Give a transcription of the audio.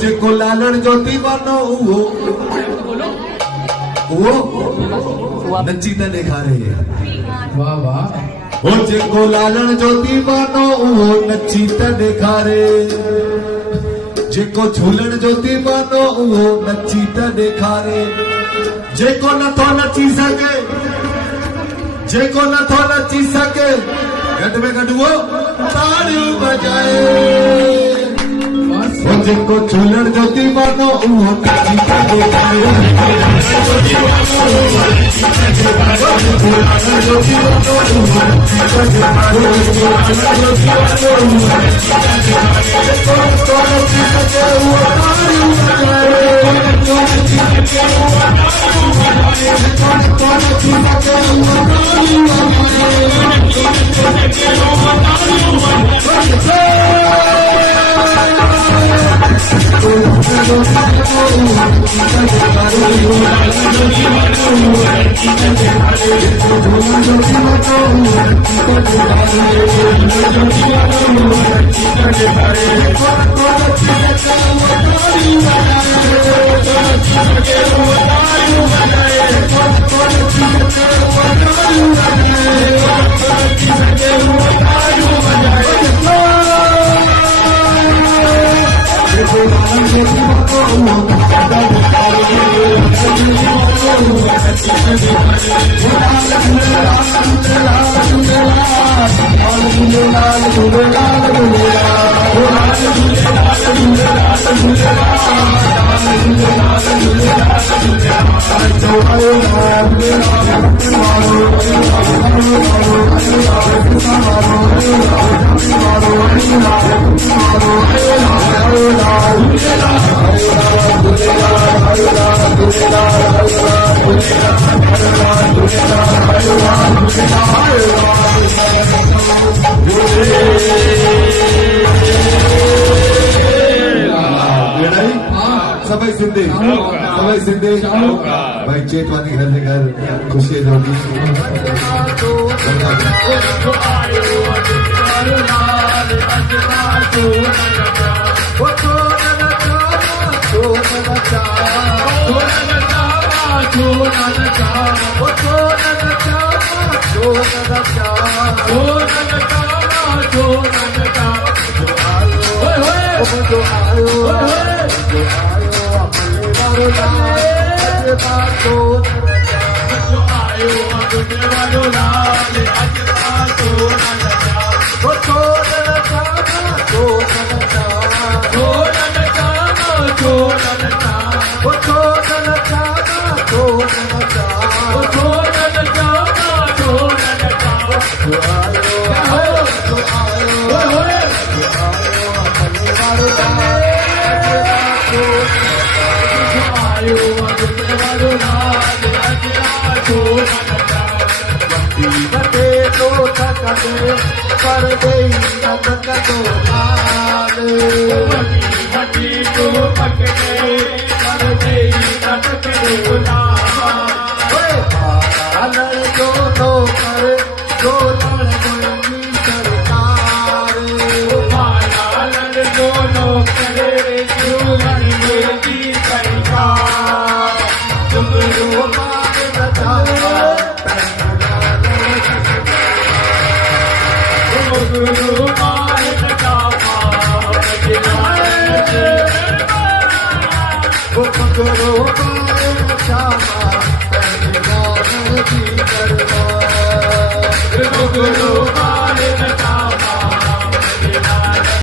जेको लालण जो दीवानो वो नची त ॾेखारे। वाह वाह। हो जेको लालण जो दीवानो वो नची त ॾेखारे, जेको झूलण जो दीवानो वो नची त ॾेखारे, जेको नथो नची सके, जेको नथो नची सके घट में घट वो ताड़ियूं बजाए। वो जेको झूलण जो दीवानो वो नची त ॾेखारे, सभी सिंधी भाई चेतवानी घर से घर खुशी होगी। कर दे करो